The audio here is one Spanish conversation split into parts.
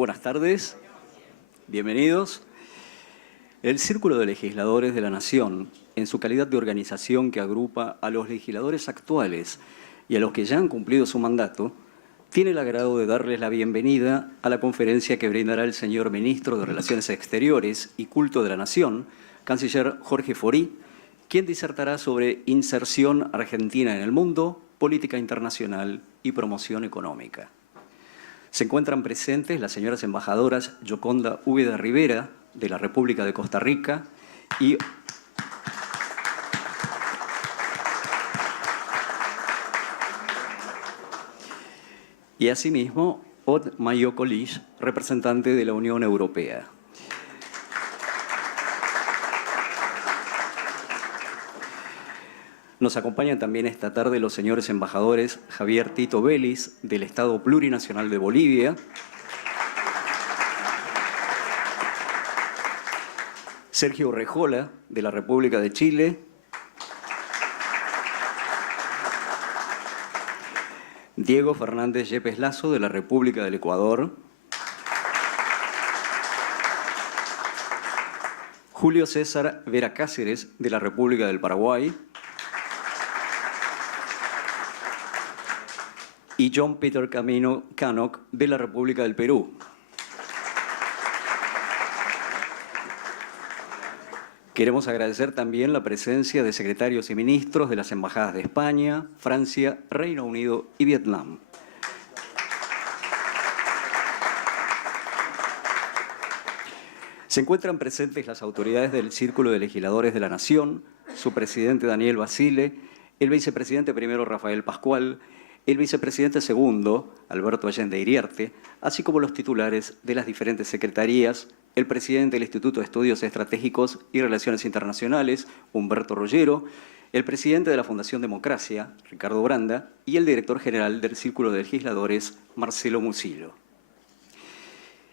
buenas tardes, bienvenidos. El Círculo de Legisladores de la Nación, en su calidad de organización que agrupa a los legisladores actuales y a los que ya han cumplido su mandato, tiene el agrado de darles la bienvenida a la conferencia que brindará el señor Ministro de Relaciones Exteriores y Culto de la Nación, Canciller Jorge Forí, quien disertará sobre inserción argentina en el mundo, política internacional y promoción económica. Se encuentran presentes las señoras embajadoras Yoconda Úbeda Rivera, de la República de Costa Rica, y asimismo Odd Mayo-Kolish, representante de la Unión Europea. Nos acompañan también esta tarde los señores embajadores Javier Tito Vélez, del Estado Plurinacional de Bolivia, Sergio Rejola, de la República de Chile, Diego Fernández Yepes Lazo, de la República del Ecuador, Julio César Vera Cáceres, de la República del Paraguay, y John Peter Camino Canock, de la República del Perú. Queremos agradecer también la presencia de secretarios y ministros de las embajadas de España, Francia, Reino Unido y Vietnam. Se encuentran presentes las autoridades del Círculo de Legisladores de la Nación, su presidente Daniel Basile, el vicepresidente primero Rafael Pascual, el vicepresidente segundo, Alberto Allende Iriarte, así como los titulares de las diferentes secretarías, el presidente del Instituto de Estudios Estratégicos y Relaciones Internacionales, Humberto Rollero, el presidente de la Fundación Democracia, Ricardo Branda, y el director general del Círculo de Legisladores, Marcelo Musillo.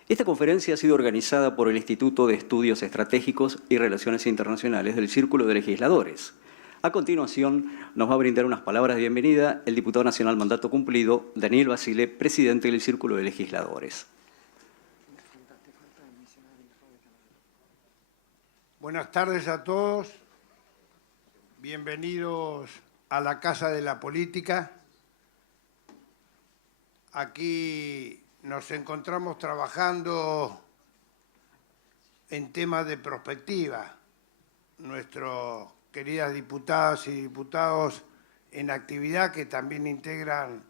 Esta conferencia ha sido organizada por el Instituto de Estudios Estratégicos y Relaciones Internacionales del Círculo de Legisladores. A continuación, nos va a brindar unas palabras de bienvenida el diputado nacional mandato cumplido, Daniel Basile, presidente del Círculo de Legisladores. Buenas tardes a todos. Bienvenidos a la Casa de la Política. Aquí nos encontramos trabajando en temas de prospectiva. Nuestros queridas diputadas y diputados en actividad que también integran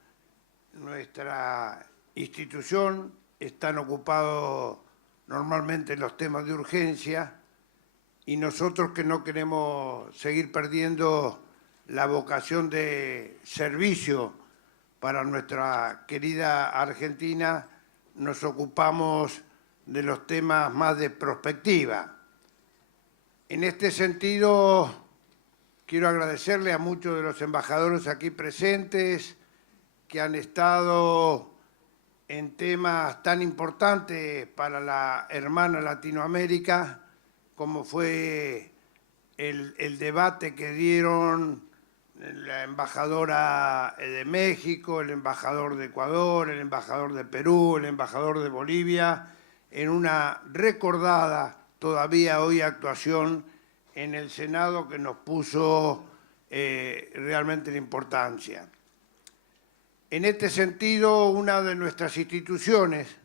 nuestra institución están ocupados normalmente en los temas de urgencia y nosotros que no queremos seguir perdiendo la vocación de servicio para nuestra querida Argentina, nos ocupamos de los temas más de prospectiva. En este sentido, quiero agradecerle a muchos de los embajadores aquí presentes que han estado en temas tan importantes para la hermana Latinoamérica, como fue el debate que dieron la embajadora de México, el embajador de Ecuador, el embajador de Perú, el embajador de Bolivia, en una recordada todavía hoy actuación en el Senado que nos puso realmente la importancia. En este sentido, una de nuestras instituciones,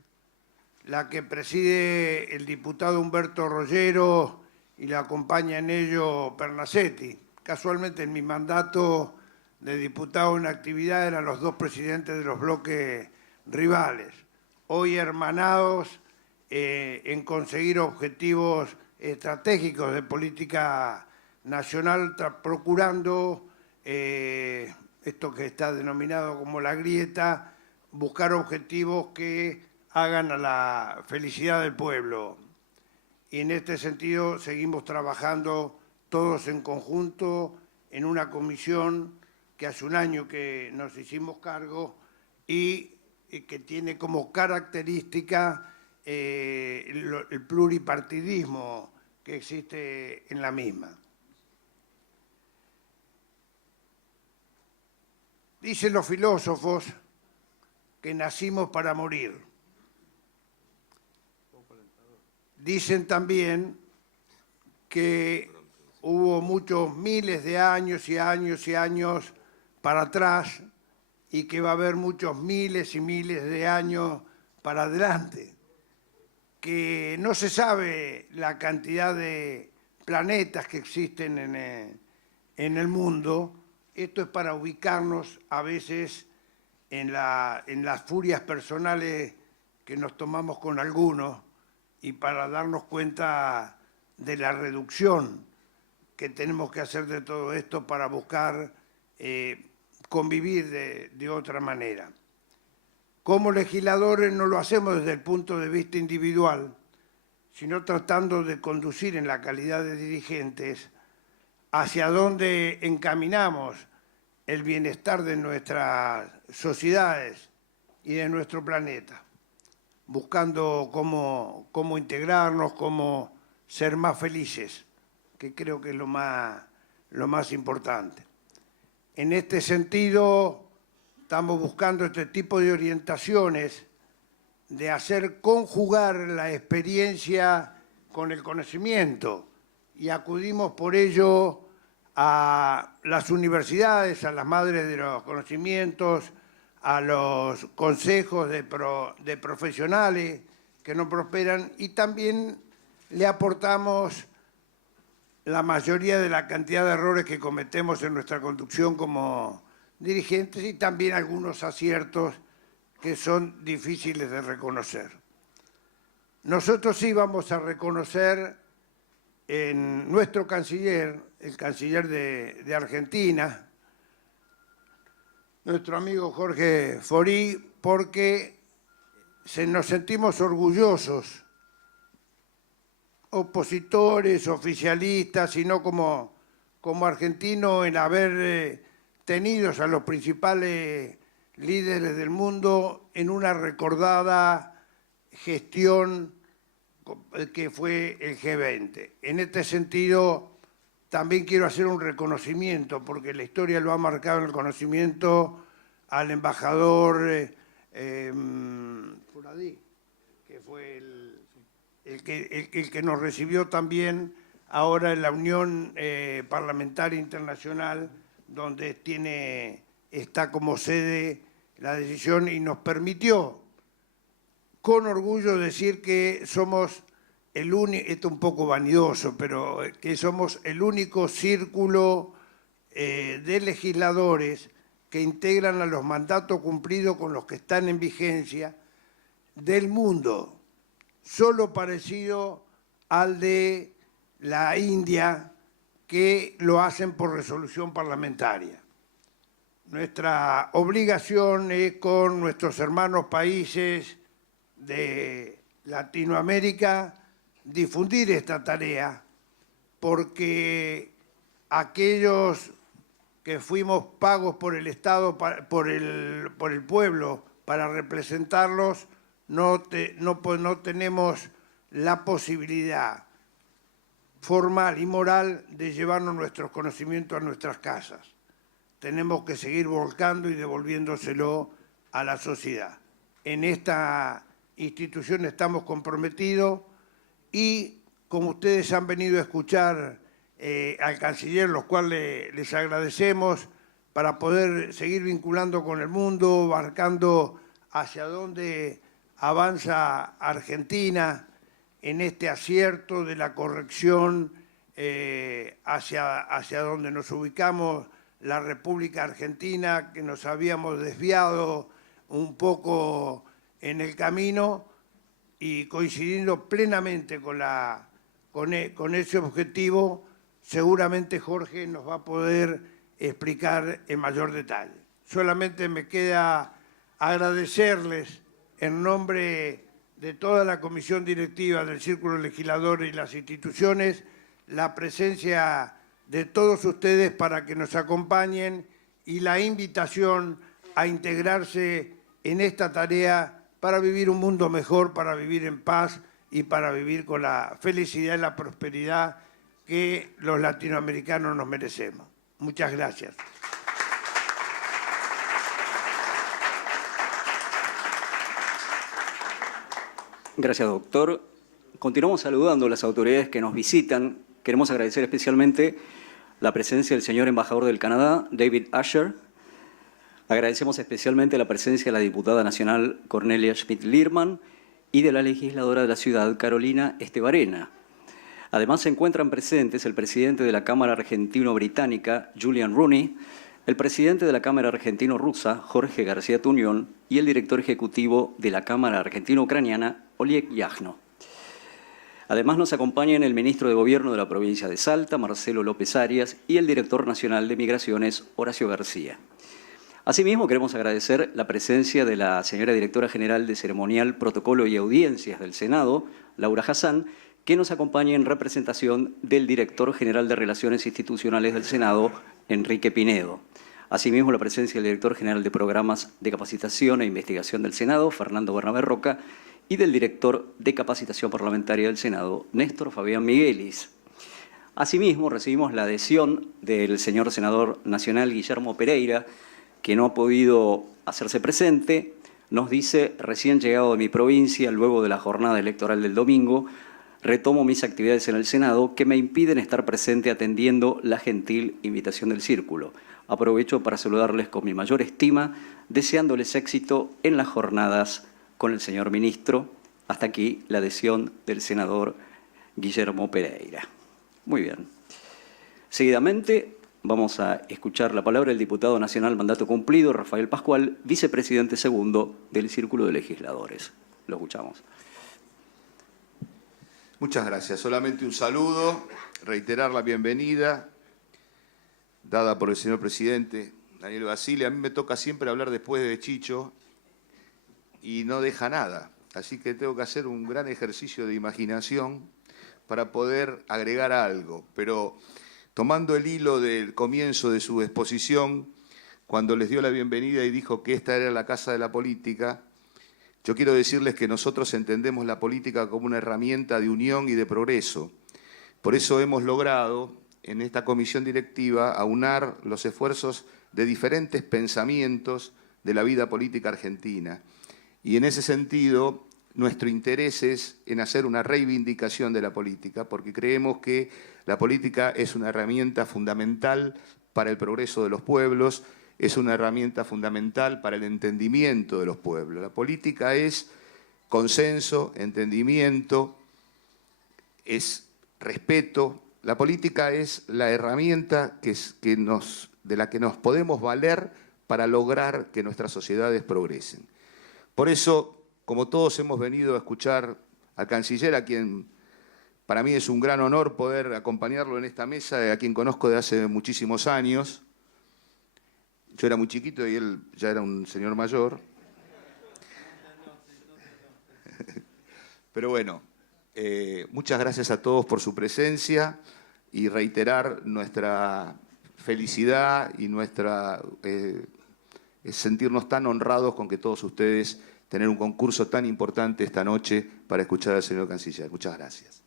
la que preside el diputado Humberto Rollero y la acompaña en ello Pernasetti. Casualmente en mi mandato de diputado en actividad eran los dos presidentes de los bloques rivales, hoy hermanados en conseguir objetivos estratégicos de política nacional, procurando esto que está denominado como la grieta, buscar objetivos que hagan a la felicidad del pueblo. Y en este sentido seguimos trabajando todos en conjunto en una comisión que hace un año que nos hicimos cargo y que tiene como característica el pluripartidismo que existe en la misma. Dicen los filósofos que nacimos para morir. Dicen también que hubo muchos miles de años y años y años para atrás y que va a haber muchos miles y miles de años para adelante, que no se sabe la cantidad de planetas que existen en el mundo. Esto es para ubicarnos a veces en las furias personales que nos tomamos con algunos y para darnos cuenta de la reducción que tenemos que hacer de todo esto para buscar convivir de otra manera. Como legisladores no lo hacemos desde el punto de vista individual, sino tratando de conducir en la calidad de dirigentes hacia dónde encaminamos el bienestar de nuestras sociedades y de nuestro planeta, buscando cómo integrarnos, cómo ser más felices, que creo que es lo más importante. En este sentido, estamos buscando este tipo de orientaciones, de hacer conjugar la experiencia con el conocimiento, y acudimos por ello a las universidades, a las madres de los conocimientos, a los consejos de profesionales que nos prosperan, y también le aportamos la mayoría de la cantidad de errores que cometemos en nuestra conducción como dirigentes y también algunos aciertos que son difíciles de reconocer. Nosotros sí vamos a reconocer en nuestro canciller, el canciller de Argentina, nuestro amigo Jorge Forí, porque nos sentimos orgullosos, opositores, oficialistas, sino como argentinos, en haber tenido a los principales líderes del mundo en una recordada gestión que fue el G20. En este sentido, también quiero hacer un reconocimiento, porque la historia lo ha marcado en el conocimiento, al embajador Furadí, que fue el que nos recibió también ahora en la Unión Parlamentaria Internacional, donde está como sede la decisión, y nos permitió con orgullo decir que somos el único, esto es un poco vanidoso, pero que somos el único círculo de legisladores que integran a los mandatos cumplidos con los que están en vigencia del mundo, solo parecido al de la India, que lo hacen por resolución parlamentaria. Nuestra obligación es con nuestros hermanos países de Latinoamérica difundir esta tarea, porque aquellos que fuimos pagos por el Estado, por el pueblo, para representarlos, no tenemos la posibilidad formal y moral de llevarnos nuestros conocimientos a nuestras casas. Tenemos que seguir volcando y devolviéndoselo a la sociedad. En esta institución estamos comprometidos y, como ustedes han venido a escuchar al canciller, los cuales les agradecemos, para poder seguir vinculando con el mundo, abarcando hacia dónde avanza Argentina en este acierto de la corrección hacia donde nos ubicamos, la República Argentina, que nos habíamos desviado un poco en el camino, y coincidiendo plenamente con ese objetivo, seguramente Jorge nos va a poder explicar en mayor detalle. Solamente me queda agradecerles en nombre de toda la comisión directiva del Círculo Legislador y las instituciones la presencia de todos ustedes para que nos acompañen, y la invitación a integrarse en esta tarea para vivir un mundo mejor, para vivir en paz y para vivir con la felicidad y la prosperidad que los latinoamericanos nos merecemos. Muchas gracias. Gracias, doctor. continuamos saludando a las autoridades que nos visitan. Queremos agradecer especialmente la presencia del señor embajador del Canadá, David Asher. Agradecemos especialmente la presencia de la diputada nacional Cornelia Schmidt-Liermann y de la legisladora de la ciudad, Carolina Estebarena. Además se encuentran presentes el presidente de la Cámara Argentino-Británica, Julian Rooney, el presidente de la Cámara Argentino-Rusa, Jorge García Tuñón, y el director ejecutivo de la Cámara Argentino-Ucraniana, Oleg Yajno. Además nos acompañan el ministro de Gobierno de la provincia de Salta, Marcelo López Arias, y el director nacional de Migraciones, Horacio García. Asimismo, queremos agradecer la presencia de la señora directora general de Ceremonial, Protocolo y Audiencias del Senado, Laura Hassan, que nos acompaña en representación del director general de Relaciones Institucionales del Senado, Enrique Pinedo. Asimismo, la presencia del director general de Programas de Capacitación e Investigación del Senado, Fernando Bernabé Roca, y del director de Capacitación Parlamentaria del Senado, Néstor Fabián Miguelis. Asimismo, recibimos la adhesión del señor senador nacional Guillermo Pereira, que no ha podido hacerse presente. Nos dice: recién llegado de mi provincia, luego de la jornada electoral del domingo, retomo mis actividades en el Senado que me impiden estar presente atendiendo la gentil invitación del Círculo. Aprovecho para saludarles con mi mayor estima, deseándoles éxito en las jornadas con el señor ministro. Hasta aquí la adhesión del senador Guillermo Pereira. Muy bien. Seguidamente vamos a escuchar la palabra del diputado nacional mandato cumplido, Rafael Pascual, vicepresidente segundo del Círculo de Legisladores. Lo escuchamos. Muchas gracias. Solamente un saludo, reiterar la bienvenida dada por el señor presidente Daniel Basile. A mí me toca siempre hablar después de Chicho y no deja nada. Así que tengo que hacer un gran ejercicio de imaginación para poder agregar algo. Pero tomando el hilo del comienzo de su exposición, cuando les dio la bienvenida y dijo que esta era la casa de la política, yo quiero decirles que nosotros entendemos la política como una herramienta de unión y de progreso. Por eso hemos logrado en esta comisión directiva aunar los esfuerzos de diferentes pensamientos de la vida política argentina. Y en ese sentido, nuestro interés es en hacer una reivindicación de la política, porque creemos que la política es una herramienta fundamental para el progreso de los pueblos, es una herramienta fundamental para el entendimiento de los pueblos. La política es consenso, entendimiento, es respeto. La política es la herramienta de la que nos podemos valer para lograr que nuestras sociedades progresen. Por eso, como todos hemos venido a escuchar al canciller, a quien para mí es un gran honor poder acompañarlo en esta mesa, a quien conozco de hace muchísimos años. Yo era muy chiquito y él ya era un señor mayor. Pero bueno, muchas gracias a todos por su presencia y reiterar nuestra felicidad y sentirnos tan honrados con que todos ustedes tener un concurso tan importante esta noche para escuchar al señor canciller. Muchas gracias.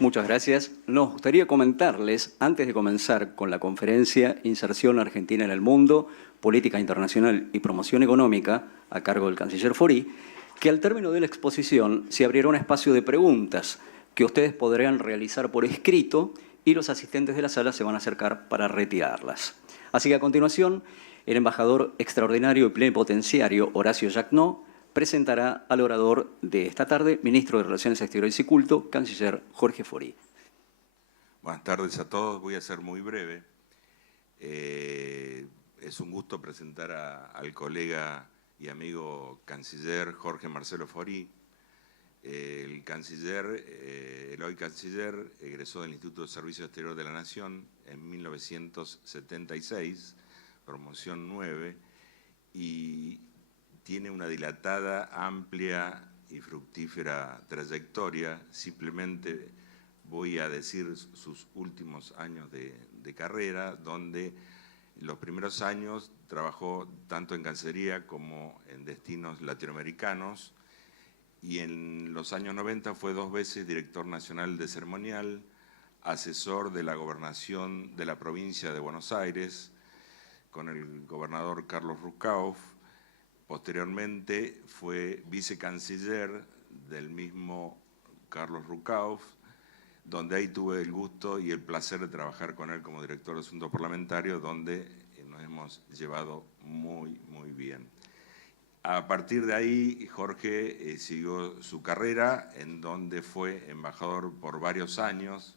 Muchas gracias. Nos gustaría comentarles, antes de comenzar con la conferencia Inserción Argentina en el Mundo, Política Internacional y Promoción Económica, a cargo del canciller Fori, que al término de la exposición se abrirá un espacio de preguntas que ustedes podrán realizar por escrito y los asistentes de la sala se van a acercar para retirarlas. Así que a continuación, el embajador extraordinario y plenipotenciario Horacio Yajno presentará al orador de esta tarde, ministro de Relaciones Exteriores y Culto, canciller Jorge Fori. Buenas tardes a todos, voy a ser muy breve. Es un gusto presentar al colega y amigo canciller Jorge Marcelo Fori. El hoy canciller, egresó del Instituto de Servicio Exterior de la Nación en 1976, promoción 9, y tiene una dilatada, amplia y fructífera trayectoria. Simplemente voy a decir sus últimos años de carrera, donde en los primeros años trabajó tanto en Cancillería como en destinos latinoamericanos, y en los años 90 fue 2 veces director nacional de ceremonial, asesor de la gobernación de la provincia de Buenos Aires, con el gobernador Carlos Rucauf, Posteriormente fue vicecanciller del mismo Carlos Rucauf, donde ahí tuve el gusto y el placer de trabajar con él como director de Asuntos Parlamentarios, donde nos hemos llevado muy, muy bien. A partir de ahí, Jorge siguió su carrera, en donde fue embajador por varios años,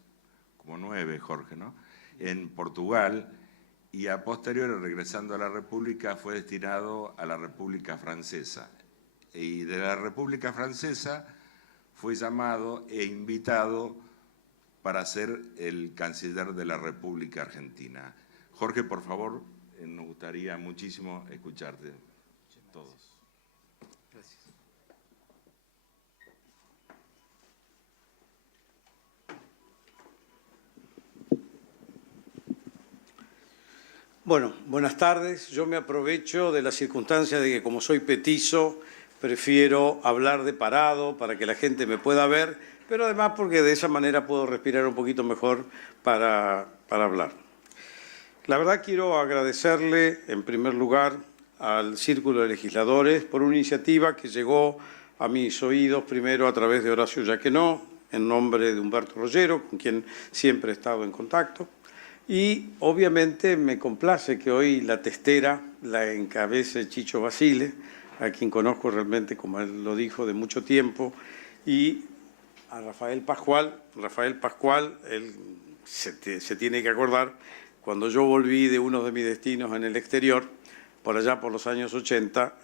como 9, Jorge, ¿no?, en Portugal, y a posteriori, regresando a la República, fue destinado a la República Francesa. Y de la República Francesa fue llamado e invitado para ser el canciller de la República Argentina. Jorge, por favor, nos gustaría muchísimo escucharte todos. Gracias. Bueno, buenas tardes. Yo me aprovecho de la circunstancia de que como soy petizo, prefiero hablar de parado para que la gente me pueda ver, pero además porque de esa manera puedo respirar un poquito mejor para hablar. La verdad quiero agradecerle en primer lugar al Círculo de Legisladores por una iniciativa que llegó a mis oídos primero a través de Horacio Yaquenó, en nombre de Humberto Rollero, con quien siempre he estado en contacto. Y obviamente me complace que hoy la testera la encabece Chicho Basile, a quien conozco realmente, como él lo dijo, de mucho tiempo, y a Rafael Pascual. Rafael Pascual, él se tiene que acordar, cuando yo volví de uno de mis destinos en el exterior, por allá por los años 80,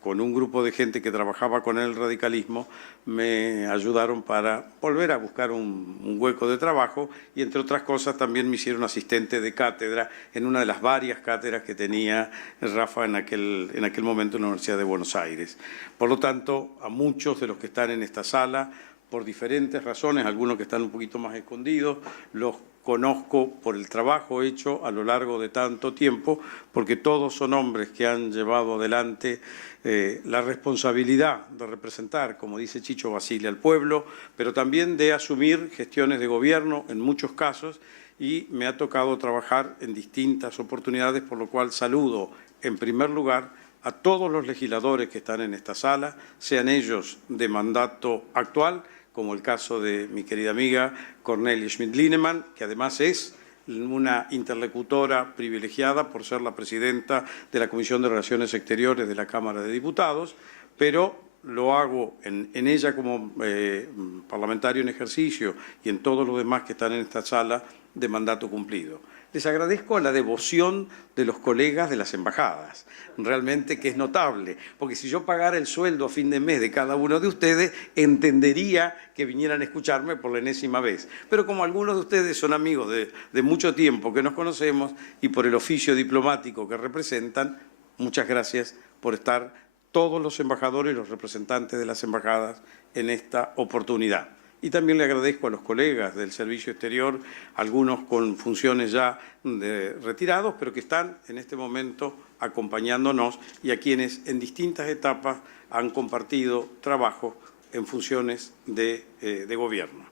con un grupo de gente que trabajaba con el radicalismo, me ayudaron para volver a buscar un hueco de trabajo y, entre otras cosas, también me hicieron asistente de cátedra en una de las varias cátedras que tenía Rafa en aquel momento en la Universidad de Buenos Aires. Por lo tanto, a muchos de los que están en esta sala, por diferentes razones, algunos que están un poquito más escondidos, los conozco por el trabajo hecho a lo largo de tanto tiempo, porque todos son hombres que han llevado adelante la responsabilidad de representar, como dice Chicho Basile, al pueblo, pero también de asumir gestiones de gobierno en muchos casos, y me ha tocado trabajar en distintas oportunidades, por lo cual saludo en primer lugar a todos los legisladores que están en esta sala, sean ellos de mandato actual, como el caso de mi querida amiga Cornelia Schmidt-Linemann, que además es una interlocutora privilegiada por ser la presidenta de la Comisión de Relaciones Exteriores de la Cámara de Diputados, pero lo hago en ella como parlamentario en ejercicio y en todos los demás que están en esta sala de mandato cumplido. Les agradezco la devoción de los colegas de las embajadas, realmente que es notable, porque si yo pagara el sueldo a fin de mes de cada uno de ustedes, entendería que vinieran a escucharme por la enésima vez. Pero como algunos de ustedes son amigos de mucho tiempo que nos conocemos y por el oficio diplomático que representan, muchas gracias por estar todos los embajadores y los representantes de las embajadas en esta oportunidad. Y también le agradezco a los colegas del Servicio Exterior, algunos con funciones ya retirados, pero que están en este momento acompañándonos y a quienes en distintas etapas han compartido trabajo en funciones de gobierno.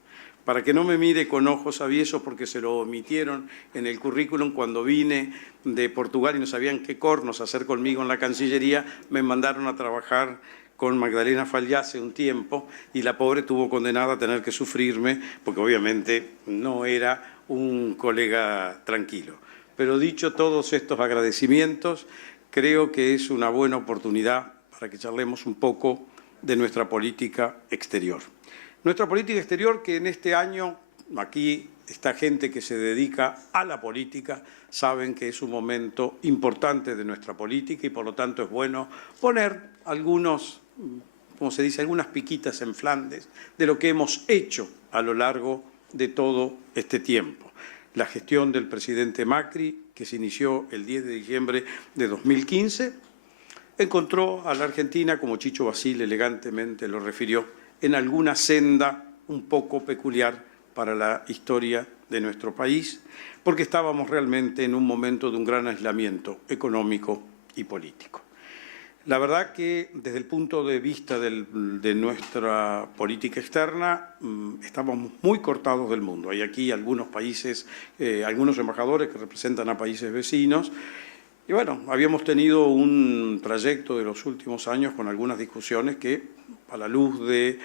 Para que no me mire con ojos aviesos porque se lo omitieron en el currículum cuando vine de Portugal y no sabían qué cornos hacer conmigo en la Cancillería, me mandaron a trabajar con Magdalena Fallá hace un tiempo y la pobre tuvo condenada a tener que sufrirme porque obviamente no era un colega tranquilo. Pero dicho todos estos agradecimientos, creo que es una buena oportunidad para que charlemos un poco de nuestra política exterior. Nuestra política exterior que en este año, aquí esta gente que se dedica a la política, saben que es un momento importante de nuestra política y por lo tanto es bueno poner algunos, como se dice, algunas piquitas en Flandes de lo que hemos hecho a lo largo de todo este tiempo. La gestión del presidente Macri, que se inició el 10 de diciembre de 2015, encontró a la Argentina, como Chicho Basile elegantemente lo refirió, en alguna senda un poco peculiar para la historia de nuestro país, porque estábamos realmente en un momento de un gran aislamiento económico y político. La verdad que desde el punto de vista de nuestra política externa estamos muy cortados del mundo. Hay aquí algunos países, algunos embajadores que representan a países vecinos Y bueno, habíamos tenido un trayecto de los últimos años con algunas discusiones que, a la luz de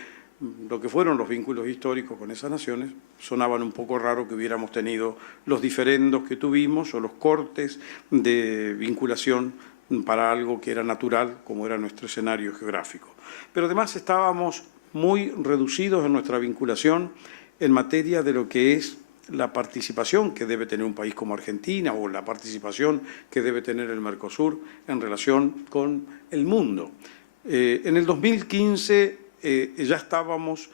lo que fueron los vínculos históricos con esas naciones, sonaban un poco raro que hubiéramos tenido los diferendos que tuvimos o los cortes de vinculación para algo que era natural, como era nuestro escenario geográfico. Pero además estábamos muy reducidos en nuestra vinculación en materia de lo que es la participación que debe tener un país como Argentina o la participación que debe tener el Mercosur en relación con el mundo. En el 2015 ya estábamos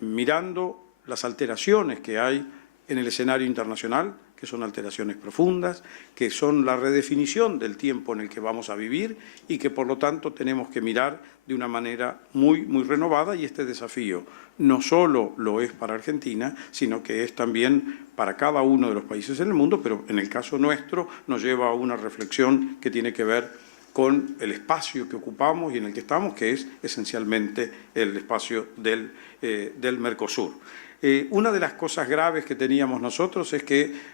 mirando las alteraciones que hay en el escenario internacional, que son alteraciones profundas, que son la redefinición del tiempo en el que vamos a vivir y que por lo tanto tenemos que mirar de una manera muy renovada, y este desafío no solo lo es para Argentina, sino que es también para cada uno de los países en el mundo, pero en el caso nuestro nos lleva a una reflexión que tiene que ver con el espacio que ocupamos y en el que estamos, que es esencialmente el espacio del Mercosur. Una de las cosas graves que teníamos nosotros es que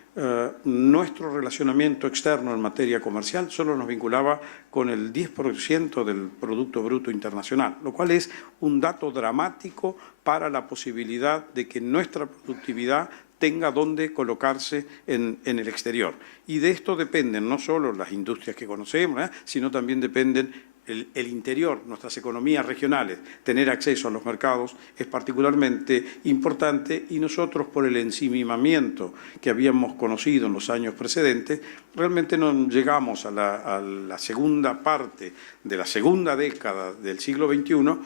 nuestro relacionamiento externo en materia comercial solo nos vinculaba con el 10% del Producto Bruto Internacional, lo cual es un dato dramático para la posibilidad de que nuestra productividad tenga dónde colocarse en el exterior. Y de esto dependen no solo las industrias que conocemos, sino también dependen el interior, nuestras economías regionales. Tener acceso a los mercados es particularmente importante, y nosotros, por el ensimismamiento que habíamos conocido en los años precedentes, realmente no llegamos a la segunda parte de la segunda década del siglo XXI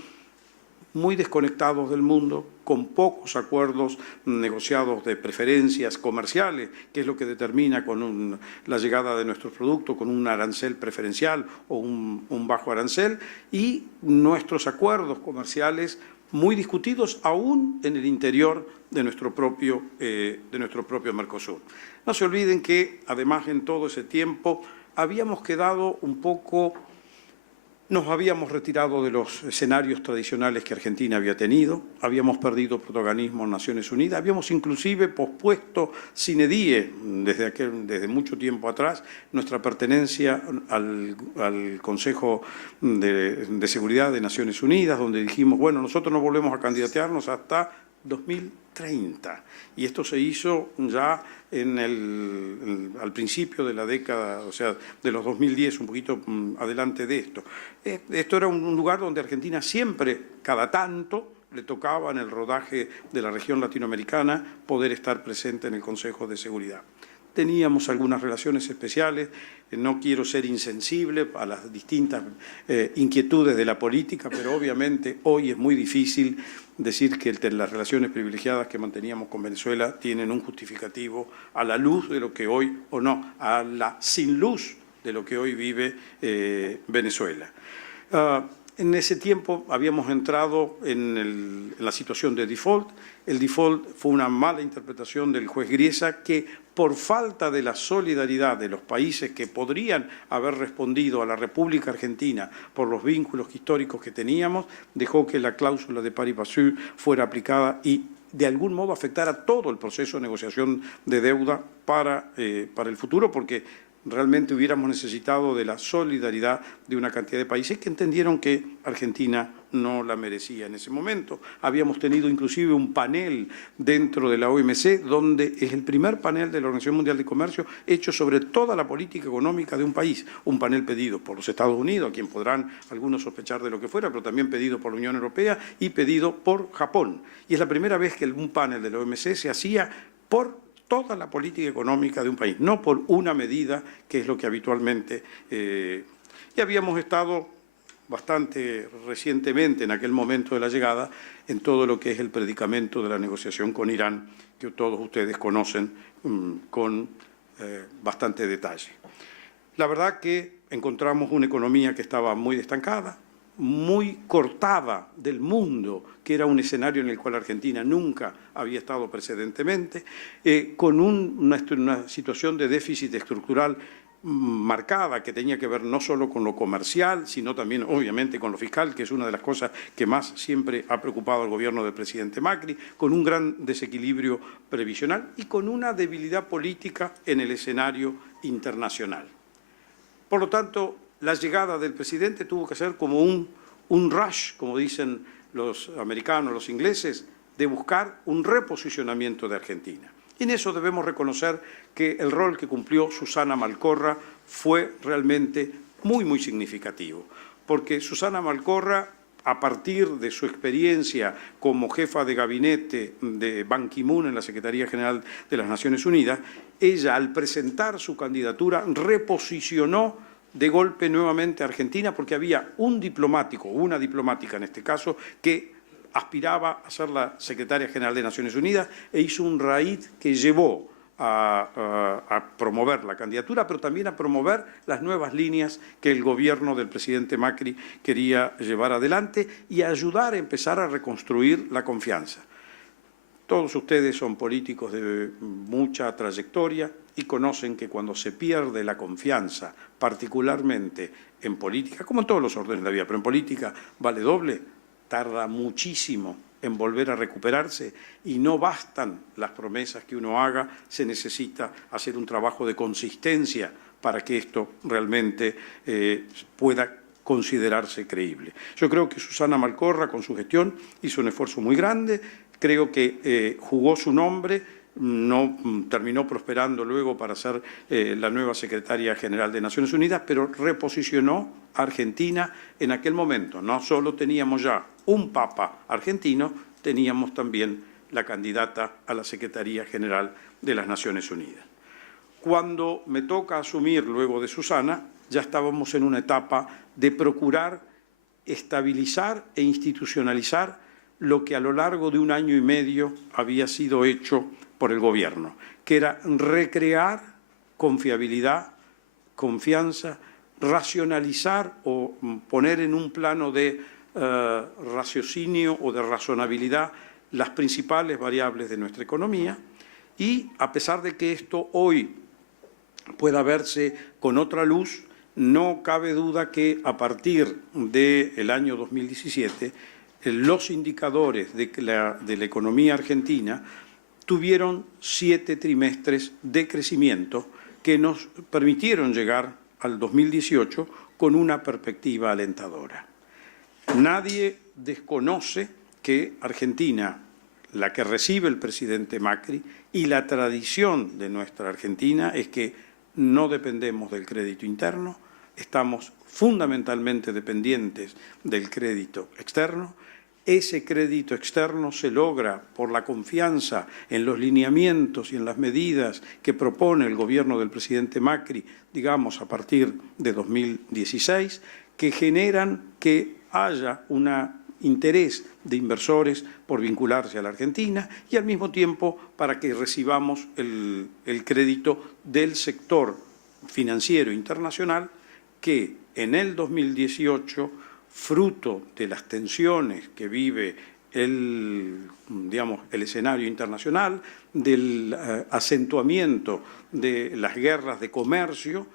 muy desconectados del mundo, con pocos acuerdos negociados de preferencias comerciales, que es lo que determina con la llegada de nuestros productos, con un arancel preferencial o un bajo arancel, y nuestros acuerdos comerciales muy discutidos aún en el interior de nuestro propio Mercosur. No se olviden que, además, en todo ese tiempo habíamos quedado un poco... Nos habíamos retirado de los escenarios tradicionales que Argentina había tenido, habíamos perdido protagonismo en Naciones Unidas, habíamos inclusive pospuesto sine die, desde mucho tiempo atrás, nuestra pertenencia al Consejo de Seguridad de Naciones Unidas, donde dijimos, bueno, nosotros no volvemos a candidatearnos hasta 2030. Y esto se hizo ya al principio de la década, o sea, de los 2010, un poquito adelante de esto. Esto era un lugar donde Argentina siempre, cada tanto, le tocaba en el rodaje de la región latinoamericana poder estar presente en el Consejo de Seguridad. Teníamos algunas relaciones especiales, no quiero ser insensible a las distintas inquietudes de la política, pero obviamente hoy es muy difícil decir que las relaciones privilegiadas que manteníamos con Venezuela tienen un justificativo a la luz de lo que hoy, o no, a la sin luz de lo que hoy vive Venezuela. En ese tiempo habíamos entrado en la situación de default. El default fue una mala interpretación del juez Griesa, que por falta de la solidaridad de los países que podrían haber respondido a la República Argentina por los vínculos históricos que teníamos, dejó que la cláusula de pari passu fuera aplicada y de algún modo afectara todo el proceso de negociación de deuda para el futuro, porque realmente hubiéramos necesitado de la solidaridad de una cantidad de países que entendieron que Argentina no la merecía en ese momento. Habíamos tenido inclusive un panel dentro de la OMC, donde es el primer panel de la Organización Mundial de Comercio hecho sobre toda la política económica de un país. Un panel pedido por los Estados Unidos, a quien podrán algunos sospechar de lo que fuera, pero también pedido por la Unión Europea y pedido por Japón. Y es la primera vez que un panel de la OMC se hacía por toda la política económica de un país, no por una medida, que es lo que habitualmente... Y habíamos estado bastante recientemente, en aquel momento de la llegada, en todo lo que es el predicamento de la negociación con Irán, que todos ustedes conocen con bastante detalle. La verdad que encontramos una economía que estaba muy estancada, muy cortada del mundo, que era un escenario en el cual Argentina nunca había estado precedentemente, con una situación de déficit estructural marcada, que tenía que ver no solo con lo comercial, sino también, obviamente, con lo fiscal, que es una de las cosas que más siempre ha preocupado al gobierno del presidente Macri, con un gran desequilibrio previsional y con una debilidad política en el escenario internacional. Por lo tanto, la llegada del presidente tuvo que ser como un rush, como dicen los americanos, los ingleses, de buscar un reposicionamiento de Argentina. Y en eso debemos reconocer que el rol que cumplió Susana Malcorra fue realmente muy, muy significativo, porque Susana Malcorra, a partir de su experiencia como jefa de gabinete de Ban Ki-moon en la Secretaría General de las Naciones Unidas, ella, al presentar su candidatura, reposicionó de golpe nuevamente a Argentina, porque había un diplomático, una diplomática en este caso, que aspiraba a ser la Secretaria General de Naciones Unidas e hizo un raid que llevó a promover la candidatura, pero también a promover las nuevas líneas que el gobierno del presidente Macri quería llevar adelante y a ayudar a empezar a reconstruir la confianza. Todos ustedes son políticos de mucha trayectoria y conocen que cuando se pierde la confianza, particularmente en política, como en todos los órdenes de la vida, pero en política vale doble, tarda muchísimo en volver a recuperarse y no bastan las promesas que uno haga, se necesita hacer un trabajo de consistencia para que esto realmente pueda considerarse creíble. Yo creo que Susana Malcorra, con su gestión, hizo un esfuerzo muy grande, creo que jugó su nombre, no terminó prosperando luego para ser la nueva Secretaria General de Naciones Unidas, pero reposicionó a Argentina en aquel momento. No solo teníamos ya un papa argentino, teníamos también la candidata a la Secretaría General de las Naciones Unidas. Cuando me toca asumir luego de Susana, ya estábamos en una etapa de procurar estabilizar e institucionalizar lo que a lo largo de 1 año y medio había sido hecho por el gobierno, que era recrear confiabilidad, confianza, racionalizar o poner en un plano de raciocinio o de razonabilidad las principales variables de nuestra economía y, a pesar de que esto hoy pueda verse con otra luz, no cabe duda que a partir del año 2017 los indicadores de la economía argentina tuvieron 7 trimestres de crecimiento que nos permitieron llegar al 2018 con una perspectiva alentadora. Nadie desconoce que Argentina, la que recibe el presidente Macri, y la tradición de nuestra Argentina es que no dependemos del crédito interno, estamos fundamentalmente dependientes del crédito externo. Ese crédito externo se logra por la confianza en los lineamientos y en las medidas que propone el gobierno del presidente Macri, digamos, a partir de 2016, que generan que haya un interés de inversores por vincularse a la Argentina y al mismo tiempo para que recibamos el crédito del sector financiero internacional que en el 2018, fruto de las tensiones que vive el escenario internacional, del acentuamiento de las guerras de comercio,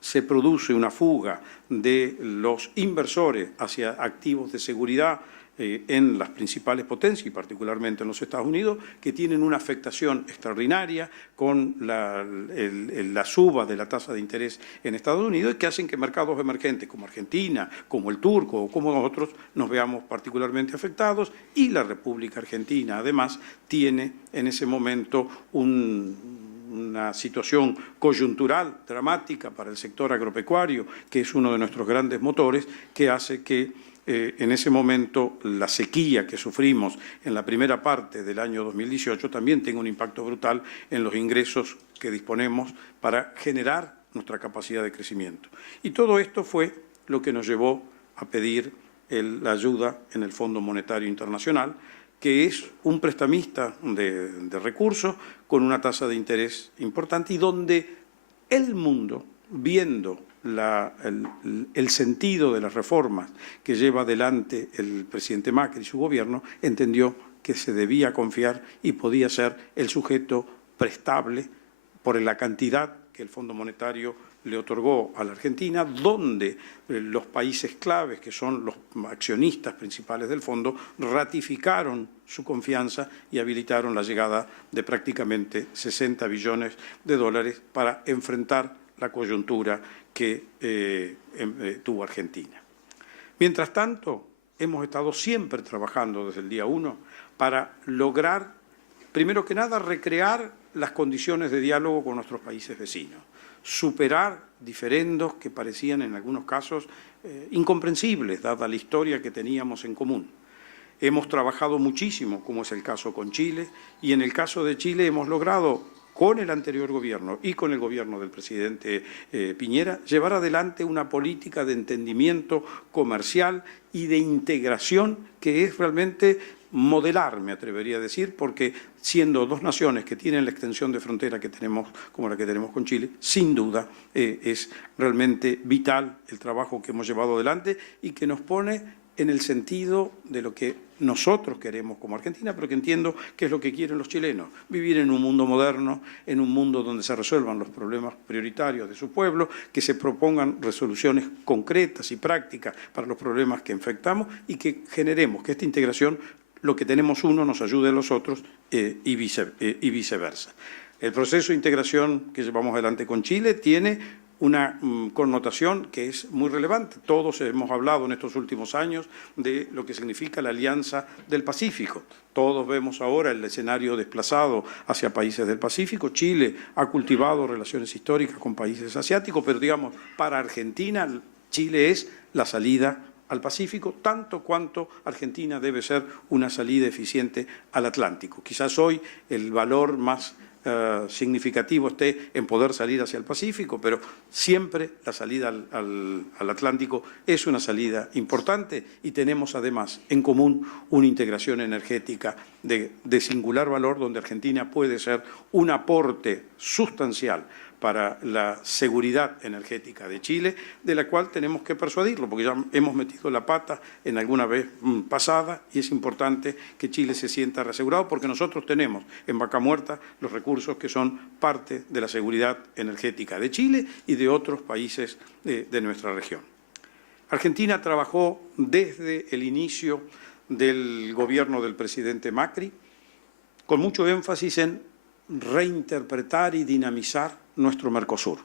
se produce una fuga de los inversores hacia activos de seguridad en las principales potencias y particularmente en los Estados Unidos, que tienen una afectación extraordinaria con la suba de la tasa de interés en Estados Unidos y que hacen que mercados emergentes como Argentina, como el turco o como nosotros nos veamos particularmente afectados, y la República Argentina además tiene en ese momento una situación coyuntural dramática para el sector agropecuario, que es uno de nuestros grandes motores, que hace que en ese momento la sequía que sufrimos en la primera parte del año 2018 también tenga un impacto brutal en los ingresos que disponemos para generar nuestra capacidad de crecimiento. Y todo esto fue lo que nos llevó a pedir la ayuda en el Fondo Monetario Internacional, que es un prestamista de recursos con una tasa de interés importante y donde el mundo, viendo el sentido de las reformas que lleva adelante el presidente Macri y su gobierno, entendió que se debía confiar y podía ser el sujeto prestable por la cantidad que el Fondo Monetario le otorgó a la Argentina, donde los países claves, que son los accionistas principales del fondo, ratificaron su confianza y habilitaron la llegada de prácticamente 60 billones de dólares para enfrentar la coyuntura que tuvo Argentina. Mientras tanto, hemos estado siempre trabajando desde el día 1 para lograr, primero que nada, recrear las condiciones de diálogo con nuestros países vecinos, superar diferendos que parecían en algunos casos incomprensibles, dada la historia que teníamos en común. Hemos trabajado muchísimo, como es el caso con Chile, y en el caso de Chile hemos logrado, con el anterior gobierno y con el gobierno del presidente Piñera, llevar adelante una política de entendimiento comercial y de integración que es realmente modelar, me atrevería a decir, porque siendo dos naciones que tienen la extensión de frontera que tenemos, como la que tenemos con Chile, sin duda es realmente vital el trabajo que hemos llevado adelante y que nos pone en el sentido de lo que nosotros queremos como Argentina, pero que entiendo que es lo que quieren los chilenos, vivir en un mundo moderno, en un mundo donde se resuelvan los problemas prioritarios de su pueblo, que se propongan resoluciones concretas y prácticas para los problemas que enfrentamos y que generemos que esta integración, lo que tenemos uno, nos ayude a los otros y viceversa. El proceso de integración que llevamos adelante con Chile tiene una connotación que es muy relevante. Todos hemos hablado en estos últimos años de lo que significa la Alianza del Pacífico. Todos vemos ahora el escenario desplazado hacia países del Pacífico. Chile ha cultivado relaciones históricas con países asiáticos, pero digamos, para Argentina, Chile es la salida al Pacífico, tanto cuanto Argentina debe ser una salida eficiente al Atlántico. Quizás hoy el valor más significativo esté en poder salir hacia el Pacífico, pero siempre la salida al Atlántico es una salida importante y tenemos además en común una integración energética de singular valor donde Argentina puede ser un aporte sustancial para la seguridad energética de Chile, de la cual tenemos que persuadirlo, porque ya hemos metido la pata en alguna vez pasada y es importante que Chile se sienta reasegurado porque nosotros tenemos en Vaca Muerta los recursos que son parte de la seguridad energética de Chile y de otros países de nuestra región. Argentina trabajó desde el inicio del gobierno del presidente Macri con mucho énfasis en reinterpretar y dinamizar nuestro Mercosur.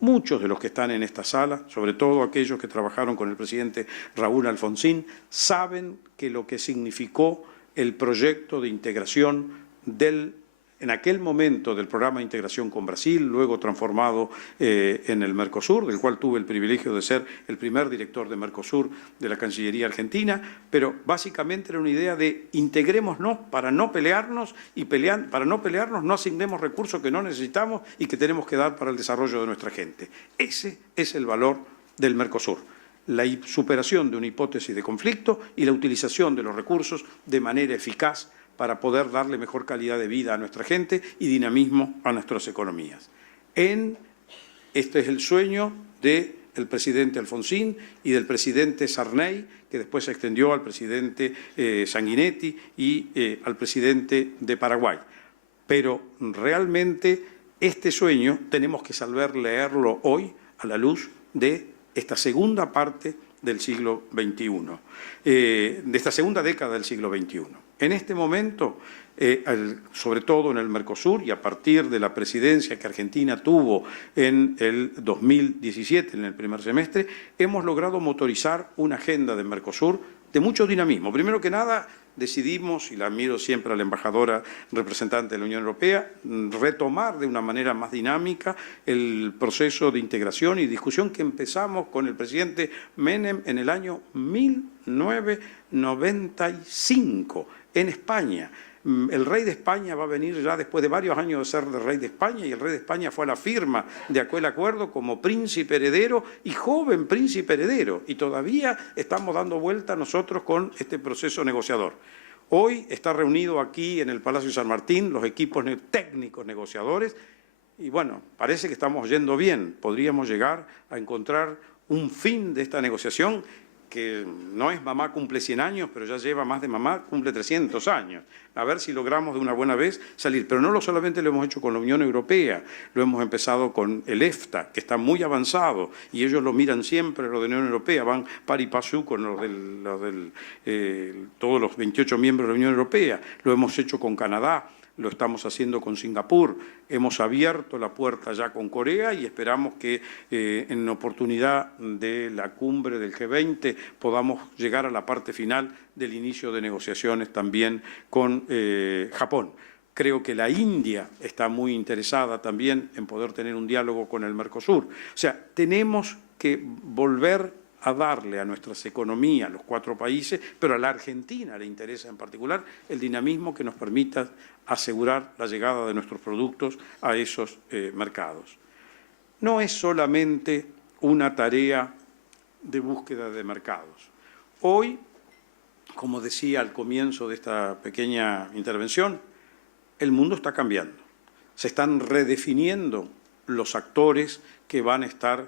Muchos de los que están en esta sala, sobre todo aquellos que trabajaron con el presidente Raúl Alfonsín, saben que lo que significó el proyecto de integración en aquel momento del programa de integración con Brasil, luego transformado en el Mercosur, del cual tuve el privilegio de ser el primer director de Mercosur de la Cancillería Argentina, pero básicamente era una idea de integrémonos para no pelearnos y para no pelearnos no asignemos recursos que no necesitamos y que tenemos que dar para el desarrollo de nuestra gente. Ese es el valor del Mercosur. La superación de una hipótesis de conflicto y la utilización de los recursos de manera eficaz para poder darle mejor calidad de vida a nuestra gente y dinamismo a nuestras economías. Este es el sueño del presidente Alfonsín y del presidente Sarney, que después se extendió al presidente Sanguinetti y al presidente de Paraguay. Pero realmente este sueño tenemos que saber leerlo hoy a la luz de esta segunda parte del siglo XXI, de esta segunda década del siglo XXI. En este momento, sobre todo en el Mercosur y a partir de la presidencia que Argentina tuvo en el 2017, en el primer semestre, hemos logrado motorizar una agenda del Mercosur de mucho dinamismo. Primero que nada, decidimos, y la miro siempre a la embajadora representante de la Unión Europea, retomar de una manera más dinámica el proceso de integración y discusión que empezamos con el presidente Menem en el año 1995 en España. El rey de España va a venir ya después de varios años de ser el rey de España y el rey de España fue a la firma de aquel acuerdo como príncipe heredero y joven príncipe heredero y todavía estamos dando vuelta nosotros con este proceso negociador. Hoy está reunido aquí en el Palacio San Martín los equipos técnicos negociadores y bueno, parece que estamos yendo bien. Podríamos llegar a encontrar un fin de esta negociación que no es mamá cumple 100 años, pero ya lleva más de mamá, cumple 300 años. A ver si logramos de una buena vez salir. Pero no solamente lo hemos hecho con la Unión Europea, lo hemos empezado con el EFTA, que está muy avanzado, y ellos lo miran siempre, lo de la Unión Europea, van par y pasú con todos los 28 miembros de la Unión Europea. Lo hemos hecho con Canadá. lo estamos haciendo con Singapur, hemos abierto la puerta ya con Corea y esperamos que en oportunidad de la cumbre del G20 podamos llegar a la parte final del inicio de negociaciones también con Japón. Creo que la India está muy interesada también en poder tener un diálogo con el Mercosur. O sea, tenemos que volver a darle a nuestras economías, los 4 países, pero a la Argentina le interesa en particular el dinamismo que nos permita asegurar la llegada de nuestros productos a esos mercados. No es solamente una tarea de búsqueda de mercados. Hoy, como decía al comienzo de esta pequeña intervención, el mundo está cambiando. Se están redefiniendo los actores que van a estar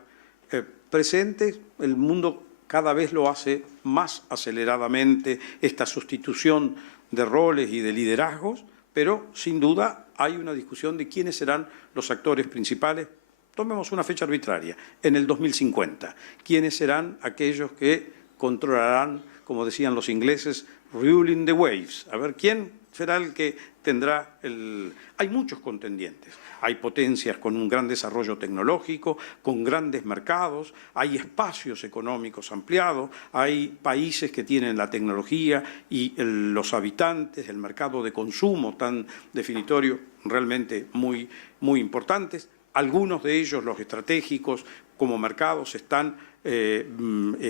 presentes. El mundo cada vez lo hace más aceleradamente, esta sustitución de roles y de liderazgos, pero sin duda hay una discusión de quiénes serán los actores principales. Tomemos una fecha arbitraria, en el 2050. ¿Quiénes serán aquellos que controlarán, como decían los ingleses, ruling the waves? A ver, ¿quién será el que tendrá el...? Hay muchos contendientes. Hay potencias con un gran desarrollo tecnológico, con grandes mercados, hay espacios económicos ampliados, hay países que tienen la tecnología y los habitantes, el mercado de consumo tan definitorio, realmente muy, muy importantes. Algunos de ellos, los estratégicos como mercados, están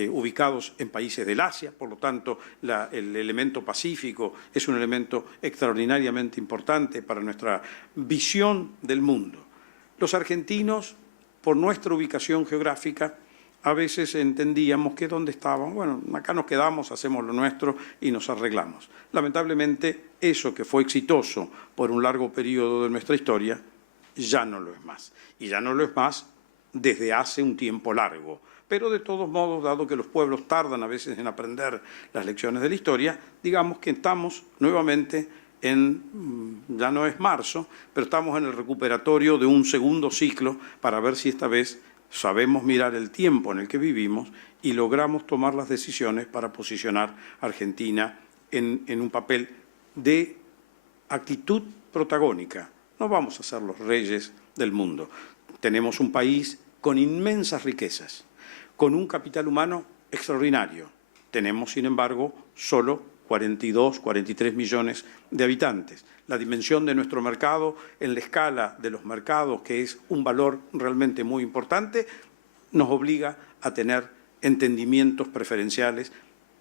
ubicados en países del Asia, por lo tanto el elemento pacífico es un elemento extraordinariamente importante para nuestra visión del mundo. Los argentinos, por nuestra ubicación geográfica, a veces entendíamos que dónde estaban, bueno, acá nos quedamos, hacemos lo nuestro y nos arreglamos. Lamentablemente, eso que fue exitoso por un largo periodo de nuestra historia, ya no lo es más. Y ya no lo es más desde hace un tiempo largo. Pero de todos modos, dado que los pueblos tardan a veces en aprender las lecciones de la historia, digamos que estamos nuevamente ya no es marzo, pero estamos en el recuperatorio de un segundo ciclo para ver si esta vez sabemos mirar el tiempo en el que vivimos y logramos tomar las decisiones para posicionar a Argentina en un papel de actitud protagónica. No vamos a ser los reyes del mundo. Tenemos un país con inmensas riquezas, con un capital humano extraordinario. Tenemos, sin embargo, solo 42, 43 millones de habitantes. La dimensión de nuestro mercado en la escala de los mercados, que es un valor realmente muy importante, nos obliga a tener entendimientos preferenciales,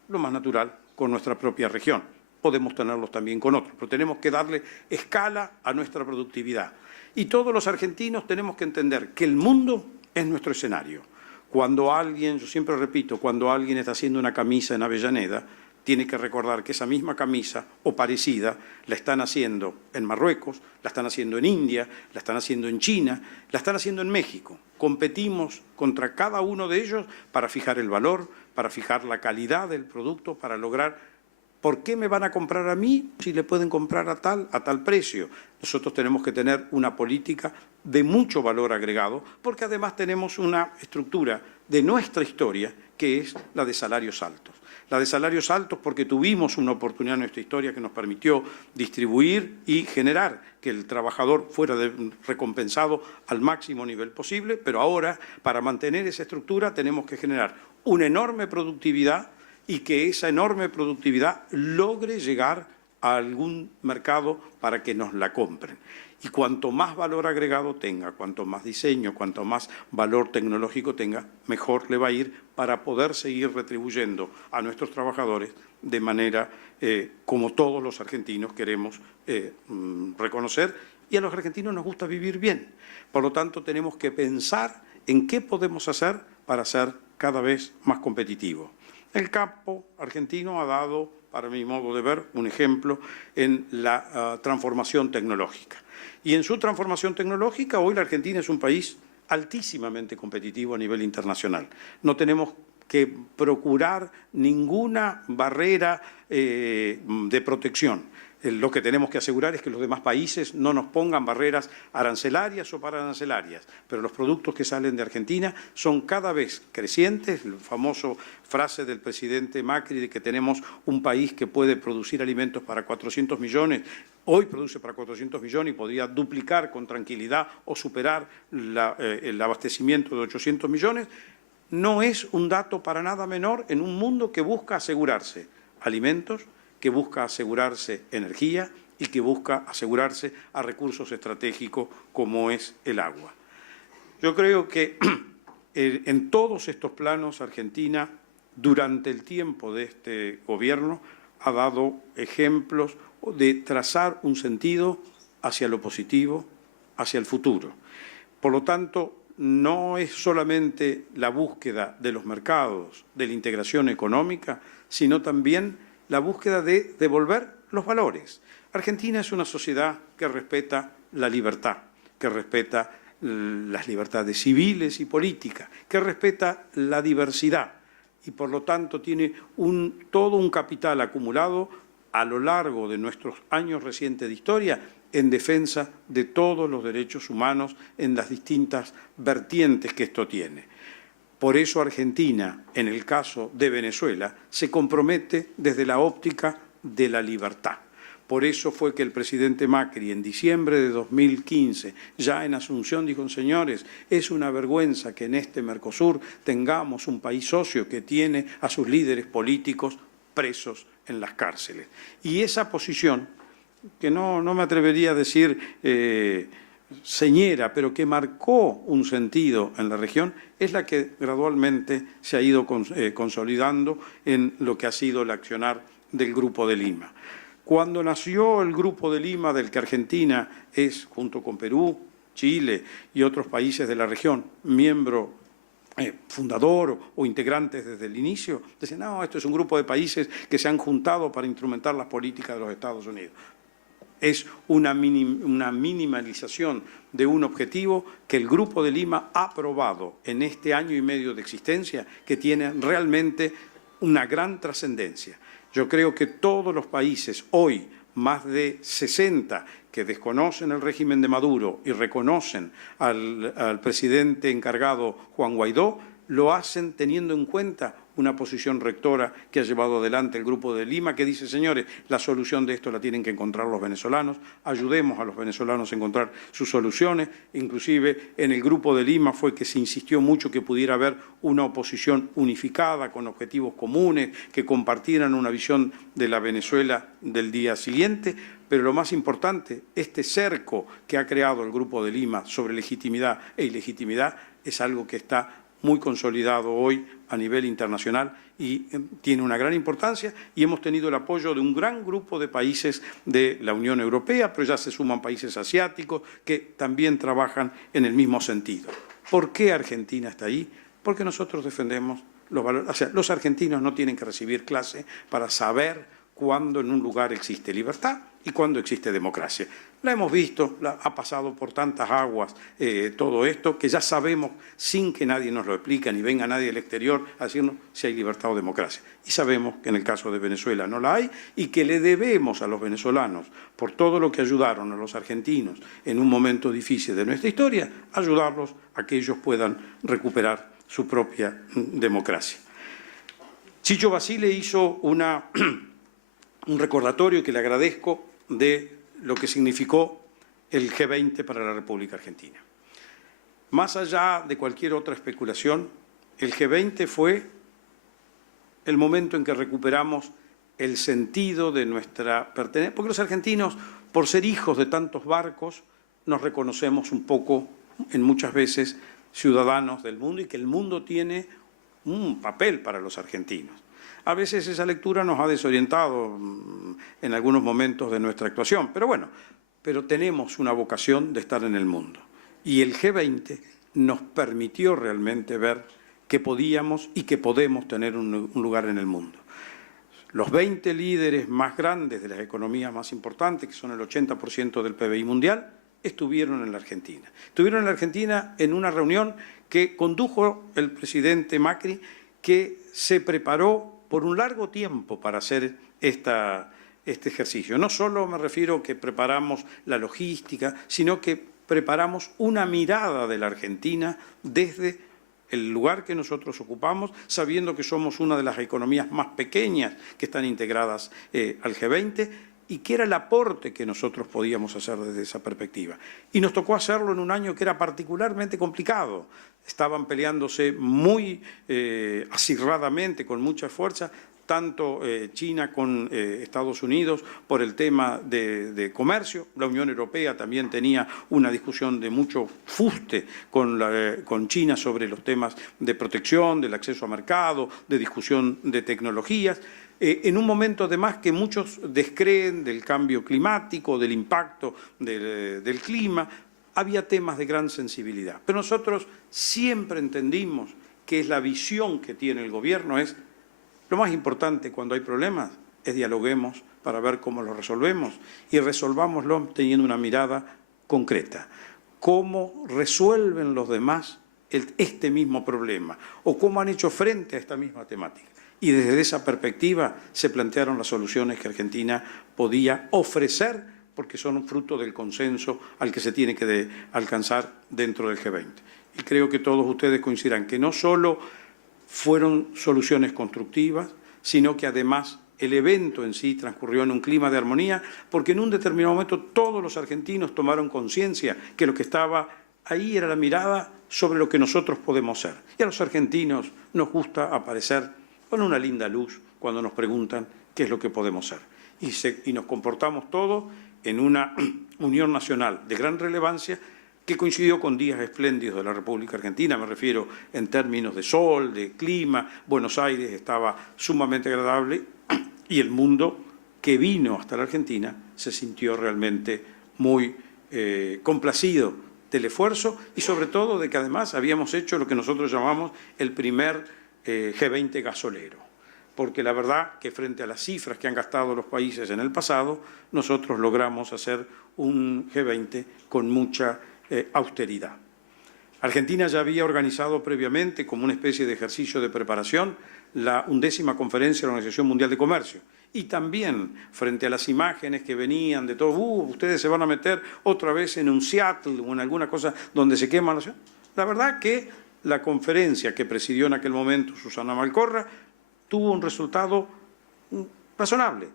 lo más natural, con nuestra propia región. Podemos tenerlos también con otros, pero tenemos que darle escala a nuestra productividad. Y todos los argentinos tenemos que entender que el mundo es nuestro escenario. Cuando alguien, yo siempre repito, cuando alguien está haciendo una camisa en Avellaneda, tiene que recordar que esa misma camisa o parecida la están haciendo en Marruecos, la están haciendo en India, la están haciendo en China, la están haciendo en México. Competimos contra cada uno de ellos para fijar el valor, para fijar la calidad del producto, para lograr... ¿Por qué me van a comprar a mí si le pueden comprar a tal precio? Nosotros tenemos que tener una política de mucho valor agregado, porque además tenemos una estructura de nuestra historia que es la de salarios altos. La de salarios altos porque tuvimos una oportunidad en nuestra historia que nos permitió distribuir y generar que el trabajador fuera recompensado al máximo nivel posible, pero ahora, para mantener esa estructura, tenemos que generar una enorme productividad y que esa enorme productividad logre llegar a algún mercado para que nos la compren. Y cuanto más valor agregado tenga, cuanto más diseño, cuanto más valor tecnológico tenga, mejor le va a ir para poder seguir retribuyendo a nuestros trabajadores de manera como todos los argentinos queremos reconocer. Y a los argentinos nos gusta vivir bien. Por lo tanto, tenemos que pensar en qué podemos hacer para ser cada vez más competitivos. El campo argentino ha dado, para mi modo de ver, un ejemplo en la transformación tecnológica. Y en su transformación tecnológica, hoy la Argentina es un país altísimamente competitivo a nivel internacional. No tenemos que procurar ninguna barrera de protección. Lo que tenemos que asegurar es que los demás países no nos pongan barreras arancelarias o pararancelarias, pero los productos que salen de Argentina son cada vez crecientes. La famosa frase del presidente Macri de que tenemos un país que puede producir alimentos para 400 millones, hoy produce para 400 millones y podría duplicar con tranquilidad o superar el abastecimiento de 800 millones, no es un dato para nada menor en un mundo que busca asegurarse alimentos, que busca asegurarse energía y que busca asegurarse a recursos estratégicos como es el agua. Yo creo que en todos estos planos Argentina, durante el tiempo de este gobierno, ha dado ejemplos de trazar un sentido hacia lo positivo, hacia el futuro. Por lo tanto, no es solamente la búsqueda de los mercados, de la integración económica, sino también la búsqueda de devolver los valores. Argentina es una sociedad que respeta la libertad, que respeta las libertades civiles y políticas, que respeta la diversidad y por lo tanto tiene todo un capital acumulado a lo largo de nuestros años recientes de historia en defensa de todos los derechos humanos en las distintas vertientes que esto tiene. Por eso Argentina, en el caso de Venezuela, se compromete desde la óptica de la libertad. Por eso fue que el presidente Macri, en diciembre de 2015, ya en Asunción, dijo: señores, es una vergüenza que en este Mercosur tengamos un país socio que tiene a sus líderes políticos presos en las cárceles. Y esa posición, que no me atrevería a decir señera, pero que marcó un sentido en la región, es la que gradualmente se ha ido consolidando en lo que ha sido el accionar del Grupo de Lima. Cuando nació el Grupo de Lima, del que Argentina es, junto con Perú, Chile y otros países de la región, miembro fundador o integrantes desde el inicio, decían: no, esto es un grupo de países que se han juntado para instrumentar las políticas de los Estados Unidos. Es una minimalización de un objetivo que el Grupo de Lima ha probado en este año y medio de existencia, que tiene realmente una gran trascendencia. Yo creo que todos los países, hoy más de 60, que desconocen el régimen de Maduro y reconocen al presidente encargado Juan Guaidó, lo hacen teniendo en cuenta una posición rectora que ha llevado adelante el Grupo de Lima, que dice: señores, la solución de esto la tienen que encontrar los venezolanos, ayudemos a los venezolanos a encontrar sus soluciones. Inclusive en el Grupo de Lima fue que se insistió mucho que pudiera haber una oposición unificada, con objetivos comunes, que compartieran una visión de la Venezuela del día siguiente. Pero lo más importante, este cerco que ha creado el Grupo de Lima sobre legitimidad e ilegitimidad es algo que está muy consolidado hoy a nivel internacional y tiene una gran importancia, y hemos tenido el apoyo de un gran grupo de países de la Unión Europea, pero ya se suman países asiáticos que también trabajan en el mismo sentido. ¿Por qué Argentina está ahí? Porque nosotros defendemos los valores. O sea, los argentinos no tienen que recibir clase para saber cuándo en un lugar existe libertad y cuándo existe democracia. La hemos visto, ha pasado por tantas aguas todo esto, que ya sabemos, sin que nadie nos lo explique, ni venga nadie del exterior a decirnos si hay libertad o democracia. Y sabemos que en el caso de Venezuela no la hay, y que le debemos a los venezolanos, por todo lo que ayudaron a los argentinos en un momento difícil de nuestra historia, ayudarlos a que ellos puedan recuperar su propia democracia. Chicho Basile hizo un recordatorio que le agradezco de lo que significó el G20 para la República Argentina. Más allá de cualquier otra especulación, el G20 fue el momento en que recuperamos el sentido de nuestra pertenencia, porque los argentinos, por ser hijos de tantos barcos, nos reconocemos un poco, en muchas veces, ciudadanos del mundo, y que el mundo tiene un papel para los argentinos. A veces esa lectura nos ha desorientado en algunos momentos de nuestra actuación, pero bueno, tenemos una vocación de estar en el mundo. Y el G20 nos permitió realmente ver que podíamos y que podemos tener un lugar en el mundo. Los 20 líderes más grandes de las economías más importantes, que son el 80% del PBI mundial, estuvieron en la Argentina. Estuvieron en la Argentina en una reunión que condujo el presidente Macri, que se preparó por un largo tiempo para hacer esta este ejercicio. No solo me refiero que preparamos la logística, sino que preparamos una mirada de la Argentina desde el lugar que nosotros ocupamos, sabiendo que somos una de las economías más pequeñas que están integradas al G20, y qué era el aporte que nosotros podíamos hacer desde esa perspectiva. Y nos tocó hacerlo en un año que era particularmente complicado. Estaban peleándose muy acirradamente, con mucha fuerza, tanto China con Estados Unidos por el tema de comercio. La Unión Europea también tenía una discusión de mucho fuste con China sobre los temas de protección, del acceso a mercado, de discusión de tecnologías. En un momento además que muchos descreen del cambio climático, del impacto del clima, había temas de gran sensibilidad. Pero nosotros siempre entendimos que la visión que tiene el gobierno es: lo más importante cuando hay problemas es dialoguemos para ver cómo los resolvemos, y resolvámoslo teniendo una mirada concreta. ¿Cómo resuelven los demás este mismo problema? ¿O cómo han hecho frente a esta misma temática? Y desde esa perspectiva se plantearon las soluciones que Argentina podía ofrecer, porque son fruto del consenso al que se tiene que alcanzar dentro del G20. Y creo que todos ustedes coincidirán que no solo fueron soluciones constructivas, sino que además el evento en sí transcurrió en un clima de armonía, porque en un determinado momento todos los argentinos tomaron conciencia que lo que estaba ahí era la mirada sobre lo que nosotros podemos ser. Y a los argentinos nos gusta aparecer con una linda luz cuando nos preguntan qué es lo que podemos ser. Y nos comportamos todos en una unión nacional de gran relevancia que coincidió con días espléndidos de la República Argentina, me refiero en términos de sol, de clima. Buenos Aires estaba sumamente agradable y el mundo que vino hasta la Argentina se sintió realmente muy complacido del esfuerzo, y sobre todo de que además habíamos hecho lo que nosotros llamamos el primer G20 gasolero, porque la verdad que frente a las cifras que han gastado los países en el pasado, nosotros logramos hacer un G20 con mucha austeridad. Argentina ya había organizado previamente, como una especie de ejercicio de preparación, la 11ª conferencia de la Organización Mundial de Comercio. Y también, frente a las imágenes que venían de todo, ustedes se van a meter otra vez en un Seattle o en alguna cosa donde se queman los... La verdad que la conferencia que presidió en aquel momento Susana Malcorra tuvo un resultado razonable.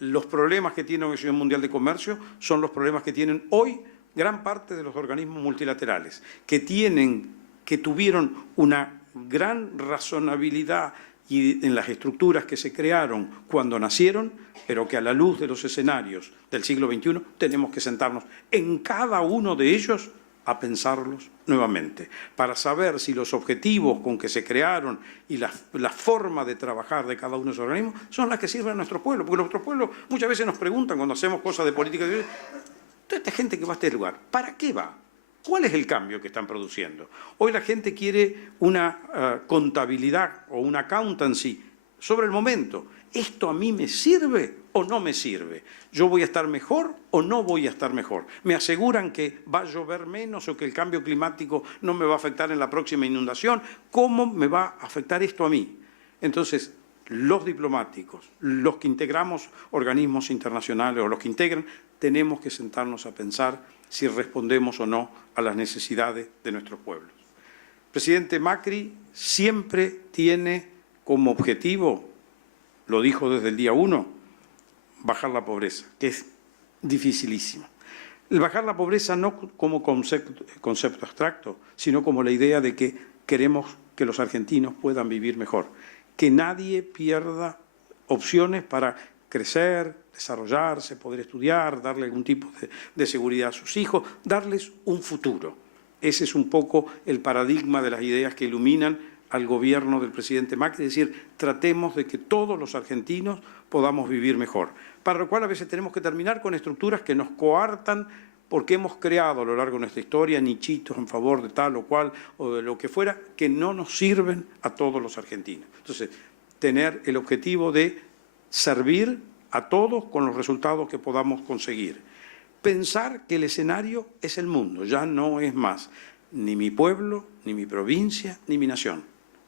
Los problemas que tiene la Organización Mundial de Comercio son los problemas que tienen hoy gran parte de los organismos multilaterales, que tuvieron una gran razonabilidad en las estructuras que se crearon cuando nacieron, pero que a la luz de los escenarios del siglo XXI tenemos que sentarnos en cada uno de ellos a pensarlos nuevamente, para saber si los objetivos con que se crearon y la forma de trabajar de cada uno de esos organismos son las que sirven a nuestro pueblo. Porque nuestro pueblo muchas veces nos preguntan cuando hacemos cosas de política, toda esta gente que va a este lugar, ¿para qué va? ¿Cuál es el cambio que están produciendo? Hoy la gente quiere una contabilidad o una accountancy sobre el momento. ¿Esto a mí me sirve o no me sirve? ¿Yo voy a estar mejor o no voy a estar mejor? ¿Me aseguran que va a llover menos o que el cambio climático no me va a afectar en la próxima inundación? ¿Cómo me va a afectar esto a mí? Entonces, los diplomáticos, los que integramos organismos internacionales o los que integran, tenemos que sentarnos a pensar si respondemos o no a las necesidades de nuestros pueblos. El presidente Macri siempre tiene como objetivo, lo dijo desde el día 1, bajar la pobreza, que es dificilísimo. El bajar la pobreza no como concepto abstracto, sino como la idea de que queremos que los argentinos puedan vivir mejor, que nadie pierda opciones para crecer, desarrollarse, poder estudiar, darle algún tipo de seguridad a sus hijos, darles un futuro. Ese es un poco el paradigma de las ideas que iluminan al gobierno del presidente Macri, es decir, tratemos de que todos los argentinos podamos vivir mejor, para lo cual a veces tenemos que terminar con estructuras que nos coartan porque hemos creado a lo largo de nuestra historia nichitos en favor de tal o cual o de lo que fuera que no nos sirven a todos los argentinos. Entonces, tener el objetivo de servir a todos con los resultados que podamos conseguir. Pensar que el escenario es el mundo, ya no es más ni mi pueblo, ni mi provincia, ni mi nación.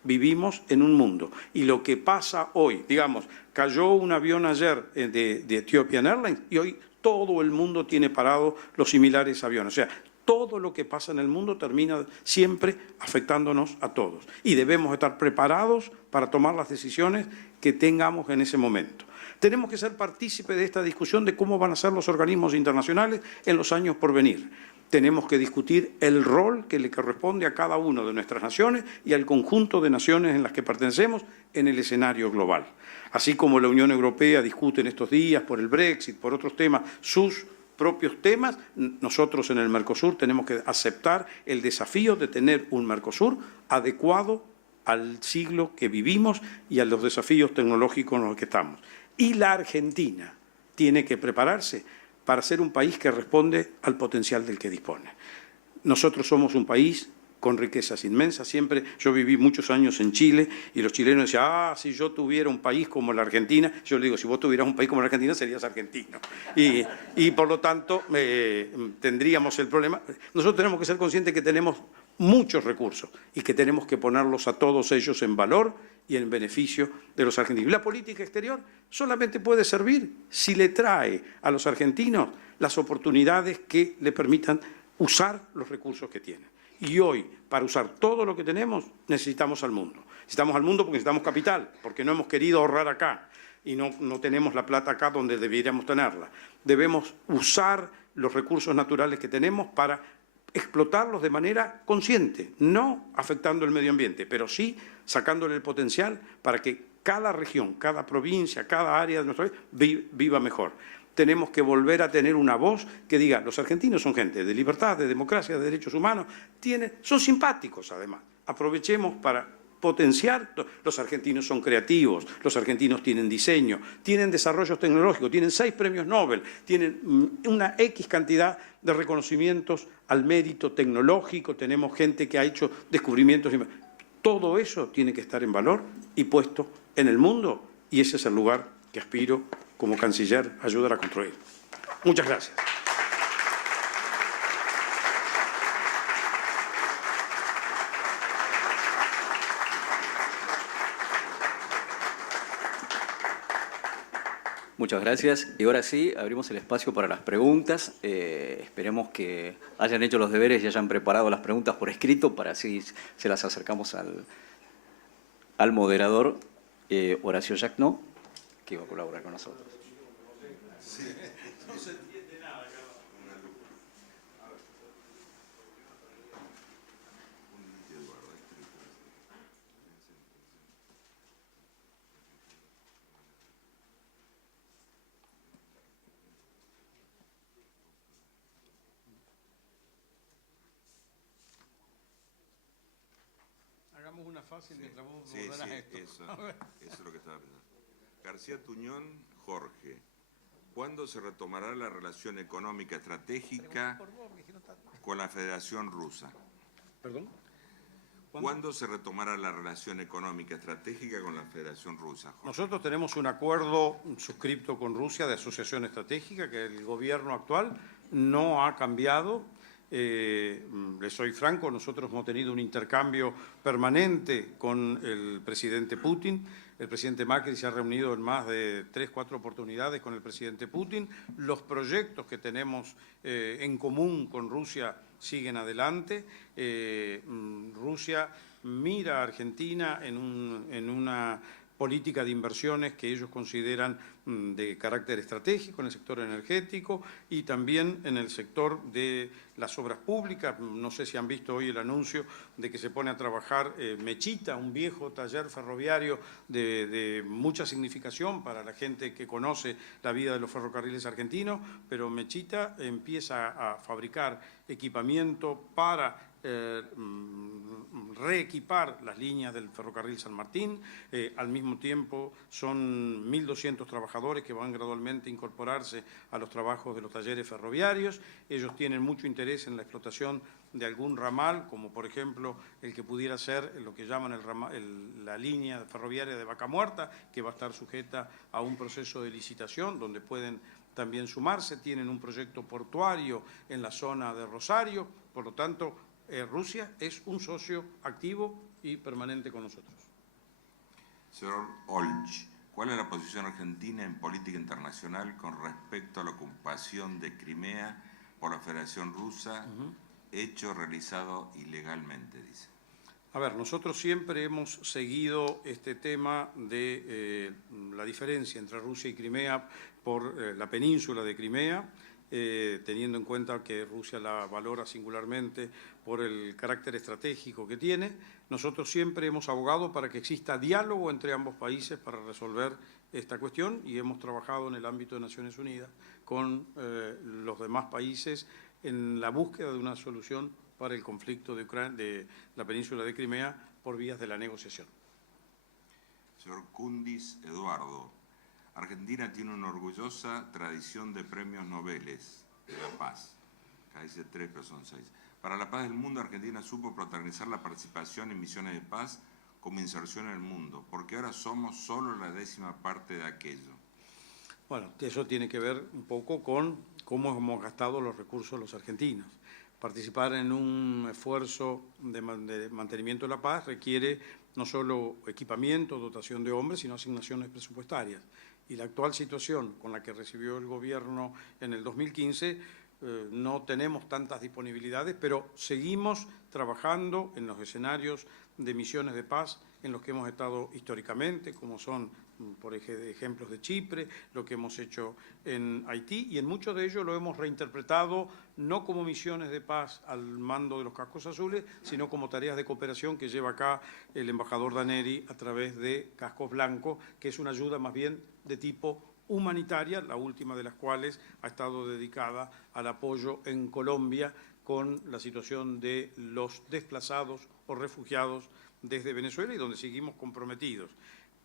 vivimos en un mundo. Y lo que pasa hoy, digamos, cayó un avión ayer de Ethiopian Airlines y hoy todo el mundo tiene parados los similares aviones. O sea, todo lo que pasa en el mundo termina siempre afectándonos a todos. Y debemos estar preparados para tomar las decisiones que tengamos en ese momento. Tenemos que ser partícipes de esta discusión de cómo van a ser los organismos internacionales en los años por venir. Tenemos que discutir el rol que le corresponde a cada una de nuestras naciones y al conjunto de naciones en las que pertenecemos en el escenario global. Así como la Unión Europea discute en estos días por el Brexit, por otros temas, sus propios temas, nosotros en el Mercosur tenemos que aceptar el desafío de tener un Mercosur adecuado al siglo que vivimos y a los desafíos tecnológicos en los que estamos. Y la Argentina tiene que prepararse para ser un país que responde al potencial del que dispone. Nosotros somos un país con riquezas inmensas. Siempre, yo viví muchos años en Chile y los chilenos decían, si yo tuviera un país como la Argentina, yo le digo, si vos tuvieras un país como la Argentina serías argentino. Y por lo tanto tendríamos el problema. Nosotros tenemos que ser conscientes que tenemos muchos recursos y que tenemos que ponerlos a todos ellos en valor y en beneficio de los argentinos. La política exterior solamente puede servir si le trae a los argentinos las oportunidades que le permitan usar los recursos que tienen. Y hoy, para usar todo lo que tenemos, necesitamos al mundo. Necesitamos al mundo porque necesitamos capital, porque no hemos querido ahorrar acá y no tenemos la plata acá donde deberíamos tenerla. Debemos usar los recursos naturales que tenemos para explotarlos de manera consciente, no afectando el medio ambiente, pero sí sacándole el potencial para que cada región, cada provincia, cada área de nuestro país viva mejor. Tenemos que volver a tener una voz que diga, los argentinos son gente de libertad, de democracia, de derechos humanos, son simpáticos además. Aprovechemos para potenciar, los argentinos son creativos, los argentinos tienen diseño, tienen desarrollos tecnológicos, tienen 6 premios Nobel, tienen una X cantidad de reconocimientos al mérito tecnológico, tenemos gente que ha hecho descubrimientos. Todo eso tiene que estar en valor y puesto en el mundo, y ese es el lugar que aspiro como canciller a ayudar a construir. Muchas gracias. Muchas gracias. Y ahora sí, abrimos el espacio para las preguntas. Esperemos que hayan hecho los deberes y hayan preparado las preguntas por escrito para así se las acercamos al moderador Horacio Yacno, que va a colaborar con nosotros. No se entiende nada, hagamos una fácil mientras vos ordenás esto. Eso es lo que estaba pensando. García Tuñón, Jorge. ¿Cuándo se retomará la relación económica estratégica con la Federación Rusa? ¿Perdón? ¿Cuándo se retomará la relación económica estratégica con la Federación Rusa, Jorge? Nosotros tenemos un acuerdo suscripto con Rusia de asociación estratégica que el gobierno actual no ha cambiado. Les soy franco, nosotros hemos tenido un intercambio permanente con el presidente Putin. El presidente Macri se ha reunido en más de 3 o 4 oportunidades con el presidente Putin. Los proyectos que tenemos en común con Rusia siguen adelante. Rusia mira a Argentina en una política de inversiones que ellos consideran de carácter estratégico en el sector energético y también en el sector de las obras públicas. No sé si han visto hoy el anuncio de que se pone a trabajar Mechita, un viejo taller ferroviario de mucha significación para la gente que conoce la vida de los ferrocarriles argentinos, pero Mechita empieza a fabricar equipamiento para reequipar las líneas del ferrocarril San Martín. Al mismo tiempo son 1.200 trabajadores que van gradualmente a incorporarse a los trabajos de los talleres ferroviarios. Ellos tienen mucho interés en la explotación de algún ramal, como por ejemplo el que pudiera ser lo que llaman la línea ferroviaria de Vaca Muerta, que va a estar sujeta a un proceso de licitación donde pueden también sumarse. Tienen un proyecto portuario en la zona de Rosario, por lo tanto Rusia es un socio activo y permanente con nosotros. Señor Olch, ¿cuál es la posición argentina en política internacional con respecto a la ocupación de Crimea por la Federación Rusa, hecho realizado ilegalmente, dice? A ver, nosotros siempre hemos seguido este tema de la diferencia entre Rusia y Crimea por la península de Crimea, teniendo en cuenta que Rusia la valora singularmente por el carácter estratégico que tiene. Nosotros siempre hemos abogado para que exista diálogo entre ambos países para resolver esta cuestión y hemos trabajado en el ámbito de Naciones Unidas con los demás países en la búsqueda de una solución para el conflicto de la península de Crimea por vías de la negociación. Señor Kundis Eduardo, Argentina tiene una orgullosa tradición de premios Nobel de la paz. Acá dice 3, pero son 6. Para la paz del mundo, Argentina supo protagonizar la participación en misiones de paz como inserción en el mundo, porque ahora somos solo la 10ª parte de aquello. Bueno, eso tiene que ver un poco con cómo hemos gastado los recursos los argentinos. Participar en un esfuerzo de mantenimiento de la paz requiere no solo equipamiento, dotación de hombres, sino asignaciones presupuestarias. Y la actual situación con la que recibió el gobierno en el 2015, no tenemos tantas disponibilidades, pero seguimos trabajando en los escenarios de misiones de paz en los que hemos estado históricamente, como son, por ejemplos de Chipre, lo que hemos hecho en Haití, y en muchos de ellos lo hemos reinterpretado no como misiones de paz al mando de los cascos azules, sino como tareas de cooperación que lleva acá el embajador Daneri a través de cascos blancos, que es una ayuda más bien de tipo humanitaria, la última de las cuales ha estado dedicada al apoyo en Colombia con la situación de los desplazados o refugiados desde Venezuela y donde seguimos comprometidos.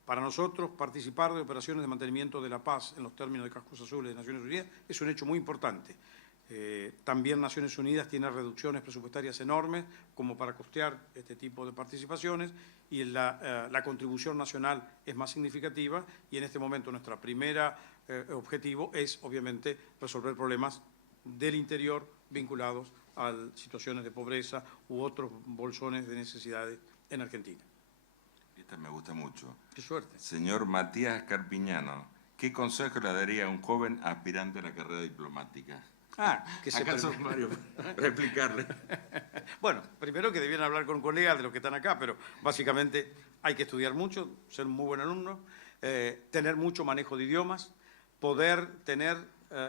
Para nosotros, participar de operaciones de mantenimiento de la paz en los términos de cascos azules de Naciones Unidas es un hecho muy importante. También Naciones Unidas tiene reducciones presupuestarias enormes como para costear este tipo de participaciones y la contribución nacional es más significativa y en este momento nuestro primer objetivo es obviamente resolver problemas del interior vinculados a situaciones de pobreza u otros bolsones de necesidades en Argentina. Esta me gusta mucho. Qué suerte. Señor Matías Carpiñano, ¿qué consejo le daría a un joven aspirante a la carrera diplomática? Que se ¿Acaso, Mario, para explicarle? Bueno, primero que debieran hablar con colegas de los que están acá, pero básicamente hay que estudiar mucho, ser un muy buen alumno, tener mucho manejo de idiomas, poder tener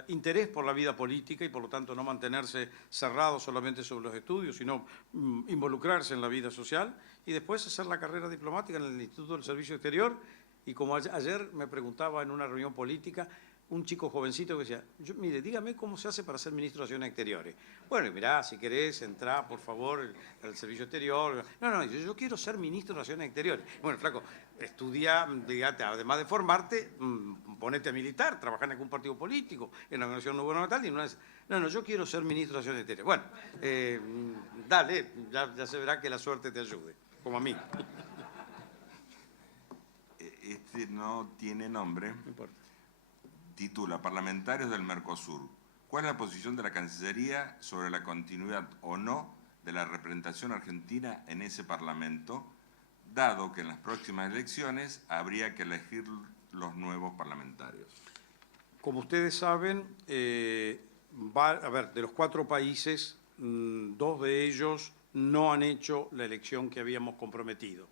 interés por la vida política y por lo tanto no mantenerse cerrado solamente sobre los estudios, sino involucrarse en la vida social y después hacer la carrera diplomática en el Instituto del Servicio Exterior. Y como ayer me preguntaba en una reunión política, un chico jovencito que decía, mire, dígame cómo se hace para ser ministro de Relaciones Exteriores. Bueno, mirá, si querés, entrá, por favor, al Servicio Exterior. No, yo quiero ser ministro de Relaciones Exteriores. Bueno, flaco, estudia, digate, además de formarte, ponete a militar, trabajar en algún partido político, en la organización no gubernamental, y no, yo quiero ser ministro de Relaciones Exteriores. Bueno, dale, ya se verá que la suerte te ayude, como a mí. Este no tiene nombre. No importa. Titula Parlamentarios del Mercosur. ¿Cuál es la posición de la Cancillería sobre la continuidad o no de la representación argentina en ese Parlamento, dado que en las próximas elecciones habría que elegir los nuevos parlamentarios? Como ustedes saben, de los 4 países, 2 de ellos no han hecho la elección que habíamos comprometido.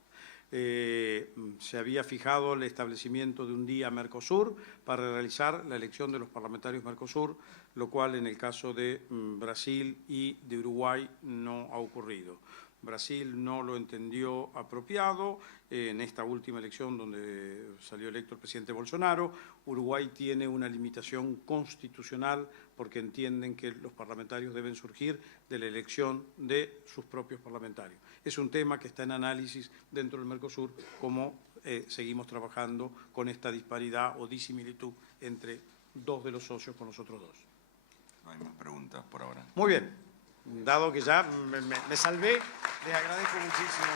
Se había fijado el establecimiento de un día Mercosur para realizar la elección de los parlamentarios Mercosur, lo cual en el caso de Brasil y de Uruguay no ha ocurrido. Brasil no lo entendió apropiado en esta última elección donde salió electo el presidente Bolsonaro. Uruguay tiene una limitación constitucional porque entienden que los parlamentarios deben surgir de la elección de sus propios parlamentarios. Es un tema que está en análisis dentro del Mercosur, como seguimos trabajando con esta disparidad o disimilitud entre 2 de los socios con los otros 2. No hay más preguntas por ahora. Muy bien. Dado que ya me salvé, les agradezco muchísimo.